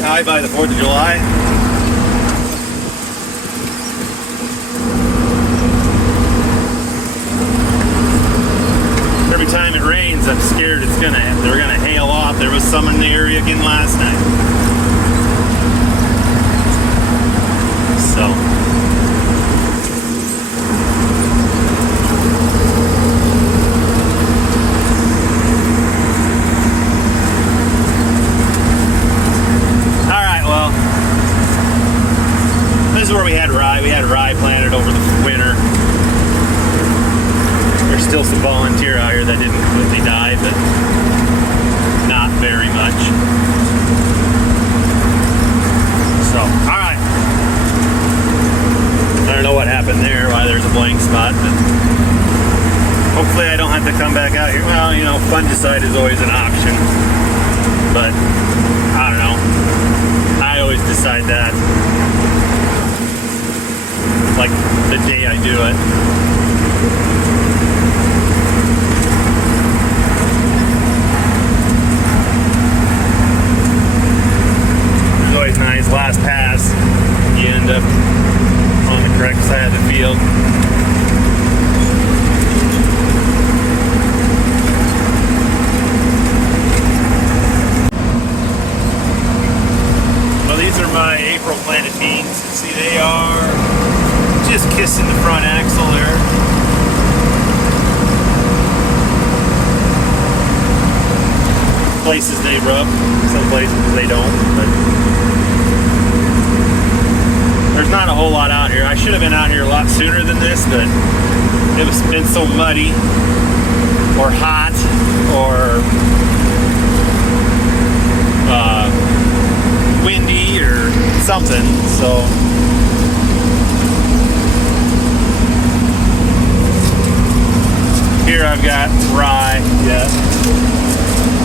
high by the 4th of July. Every time it rains, I'm scared they're gonna hail off. There was some in the area again last night. So. Where we had rye. We had rye planted over the winter. There's still some volunteer out here that didn't completely die, but not very much. So, alright. I don't know what happened there, why there's a blank spot, but hopefully I don't have to come back out here. Well, you know, fungicide is always an option, but I don't know. I always decide that like the day I do it. It's always nice. Last pass, you end up on the correct side of the field. Well, these are my April planted beans. See, they are just kissing the front axle there. Places they rub, some places they don't, but there's not a whole lot out here. I should have been out here a lot sooner than this, but it's been so muddy or hot or windy or something, so here I've got rye, yeah,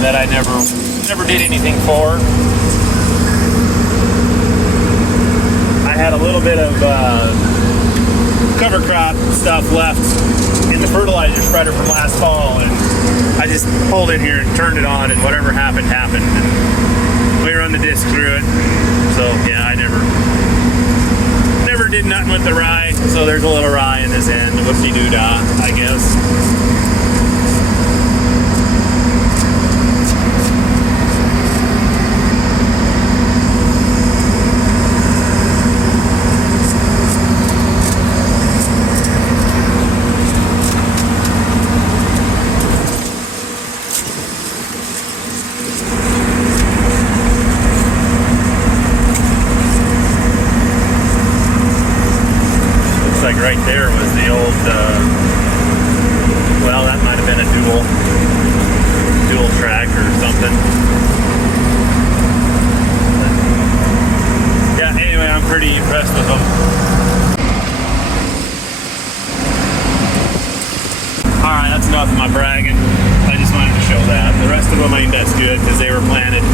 that I never did anything for. I had a little bit of cover crop stuff left in the fertilizer spreader from last fall, and I just pulled in here and turned it on, and whatever happened, happened. And we run the disc through it. So yeah, I never did nothing with the rye. So there's a little rye in this end. Whoopsie-doo-dah, I guess. Like right there was the old, well, that might have been a dual track or something. But yeah, anyway, I'm pretty impressed with them. Alright, that's enough of my bragging. I just wanted to show that. The rest of them, I think that's good because they were planted,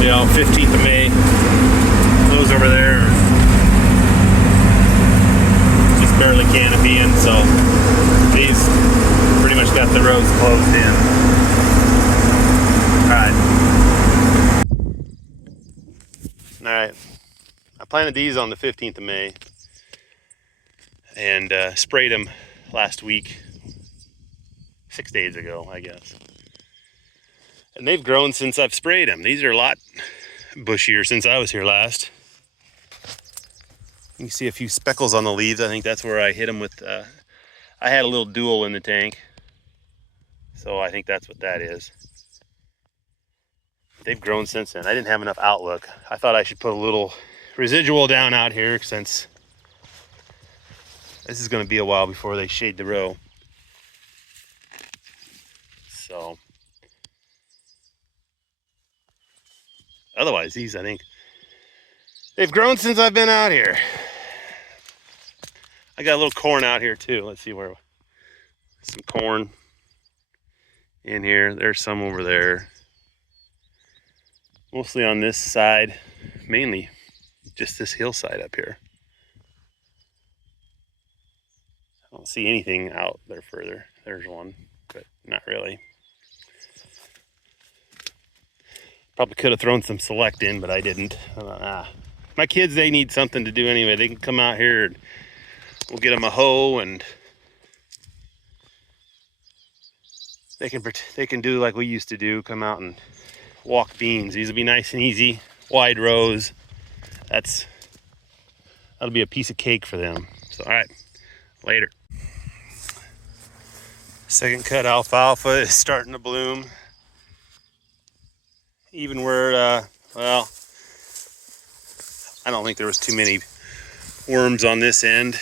you know, 15th of May. Those over there are barely canopying, so these pretty much got the rows closed in. Alright, I planted these on the 15th of May and sprayed them last week, 6 days ago, I guess. And they've grown since I've sprayed them. These are a lot bushier since I was here last. You can see a few speckles on the leaves. I think that's where I hit them with, I had a little dual in the tank. So I think that's what that is. They've grown since then. I didn't have enough outlook. I thought I should put a little residual down out here since this is going to be a while before they shade the row. So otherwise, these, I think, they've grown since I've been out here. I got a little corn out here too. Let's see where, some corn in here. There's some over there. Mostly on this side, mainly just this hillside up here. I don't see anything out there further. There's one, but not really. Probably could have thrown some Select in, but I didn't. My kids, they need something to do anyway. They can come out here and we'll get them a hoe, and they can do like we used to do, come out and walk beans. These will be nice and easy, wide rows. That'll be a piece of cake for them. So, all right, later. Second cut alfalfa is starting to bloom. Even where, well, I don't think there was too many worms on this end.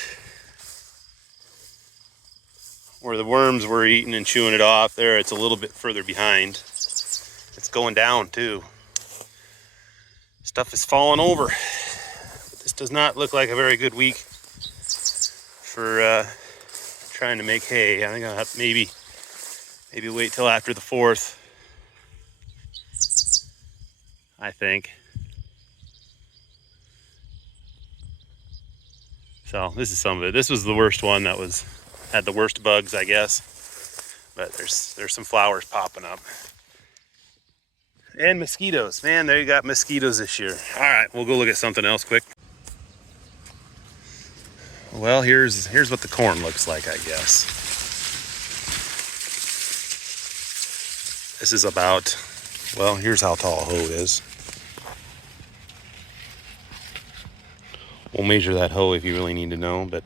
Where the worms were eating and chewing it off, there it's a little bit further behind. It's going down too. Stuff is falling over. This does not look like a very good week for trying to make hay. I think I'll have to maybe wait till after the 4th. I think. So this is some of it. This was the worst one that had the worst bugs, I guess. But there's some flowers popping up. And mosquitoes. Man, there you got mosquitoes this year. All right, we'll go look at something else quick. Well, here's what the corn looks like, I guess. This is about, well, here's how tall a hoe is. We'll measure that hoe if you really need to know, but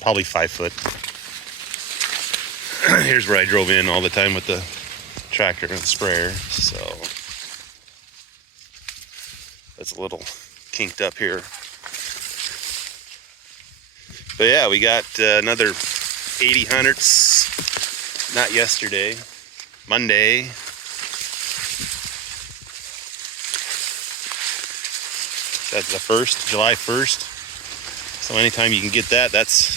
probably 5 foot. Here's where I drove in all the time with the tractor and the sprayer, so it's a little kinked up here. But yeah, we got another 80 hundredths, not yesterday, Monday. That's the 1st, July 1st. So anytime you can get that, that's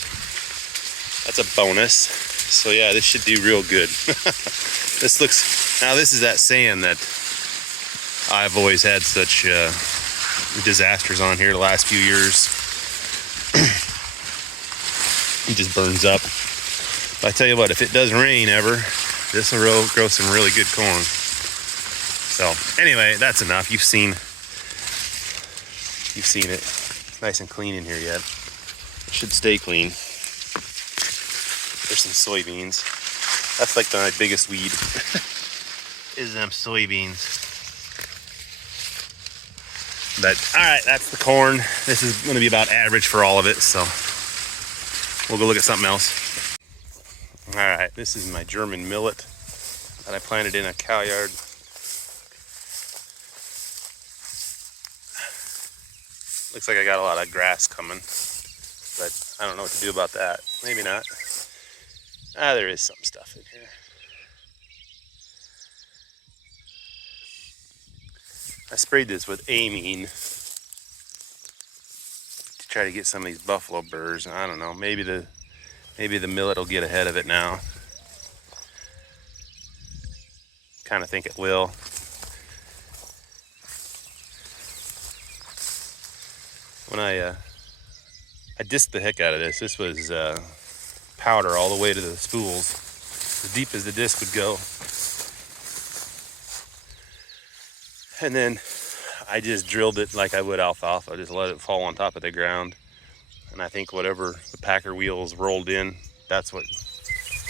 a bonus. So yeah, this should do real good. This is that sand that I've always had such disasters on here the last few years. It just burns up. But I tell you what, if it does rain ever, this will grow some really good corn. So anyway, that's enough. You've seen it. It's nice and clean in here yet. It should stay clean. There's some soybeans. That's like my biggest weed. Is them soybeans. But all right, that's the corn. This is going to be about average for all of it, so we'll go look at something else. All right, this is my German millet that I planted in a cow yard. Looks like I got a lot of grass coming, but I don't know what to do about that. Maybe not. There is some stuff in here. I sprayed this with amine to try to get some of these buffalo burrs. I don't know. Maybe the millet will get ahead of it now. Kind of think it will. When I disked the heck out of this. This was powder all the way to the spools, as deep as the disc would go. And then I just drilled it like I would alfalfa, just let it fall on top of the ground. And I think whatever the packer wheels rolled in, that's what,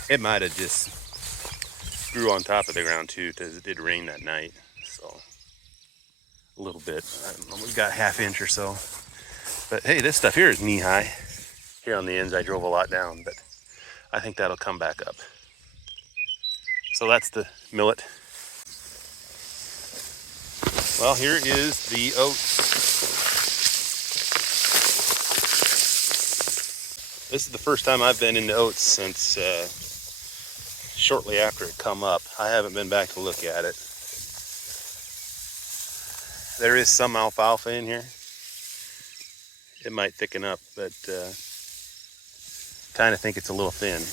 it might have just grew on top of the ground too, because it did rain that night. So a little bit, I don't know, we got ½ inch or so. But hey, this stuff here is knee high. Here on the ends I drove a lot down, but I think that'll come back up. So that's the millet. Well, here is the oats. This is the first time I've been into oats since shortly after it come up. I haven't been back to look at it. There is some alfalfa in here. It might thicken up, but kind of think it's a little thin.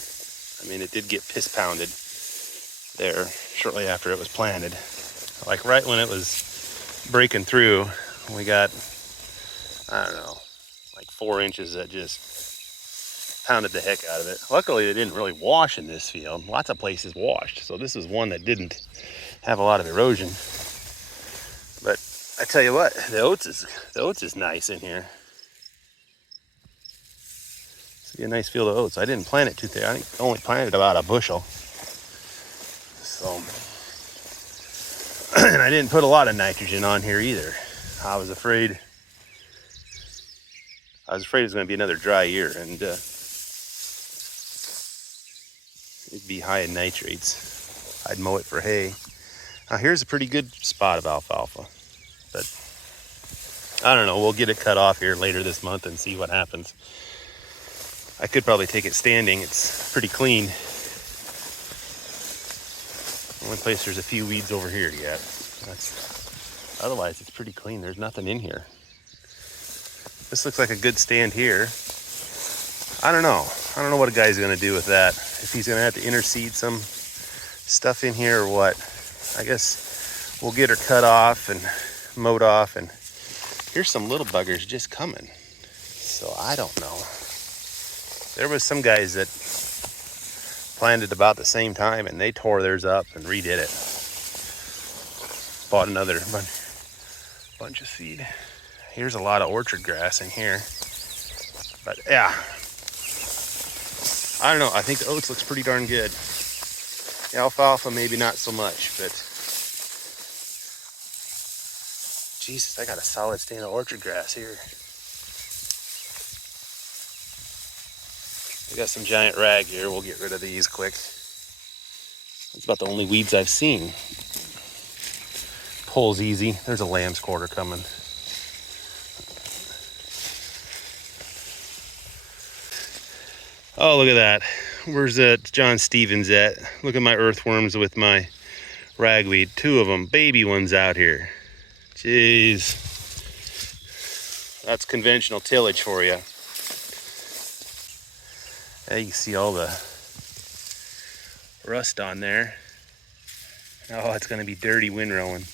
I mean, it did get piss pounded there shortly after it was planted. Like right when it was breaking through, we got, I don't know, like 4 inches that just pounded the heck out of it. Luckily, they didn't really wash in this field. Lots of places washed, so this is one that didn't have a lot of erosion. But I tell you what, the oats is nice in here. It's a nice field of oats. I didn't plant it too thick. I think I only planted about a bushel. So, and I didn't put a lot of nitrogen on here either. I was afraid it was going to be another dry year, and it'd be high in nitrates. I'd mow it for hay. Now here's a pretty good spot of alfalfa, but I don't know. We'll get it cut off here later this month and see what happens. I could probably take it standing. It's pretty clean. Only place there's a few weeds over here yet. Otherwise, it's pretty clean. There's nothing in here. This looks like a good stand here. I don't know. I don't know what a guy's going to do with that. If he's going to have to interseed some stuff in here or what. I guess we'll get her cut off and mowed off. And here's some little buggers just coming. So I don't know. There was some guys that planted about the same time and they tore theirs up and redid it. Bought another bunch of seed. Here's a lot of orchard grass in here. But yeah, I don't know. I think the oats looks pretty darn good. The alfalfa maybe not so much, but Jesus, I got a solid stand of orchard grass here. I got some giant rag here. We'll get rid of these quick. That's about the only weeds I've seen. Pulls easy. There's a lamb's quarter coming. Oh, look at that. Where's John Stevens at? Look at my earthworms with my ragweed. 2 of them, baby ones out here. Jeez. That's conventional tillage for you. You can see all the rust on there. Oh, it's going to be dirty windrowing.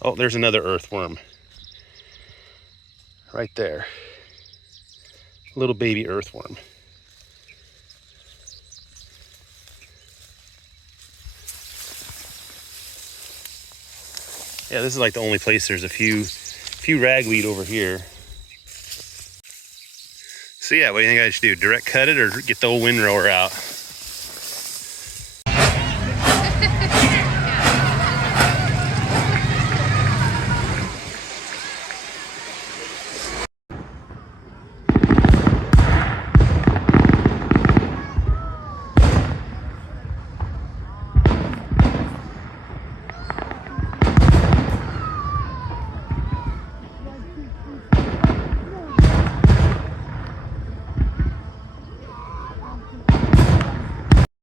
Oh, there's another earthworm. Right there. Little baby earthworm. Yeah, this is like the only place there's a few ragweed over here. So yeah, what do you think I should do? Direct cut it or get the old windrower out?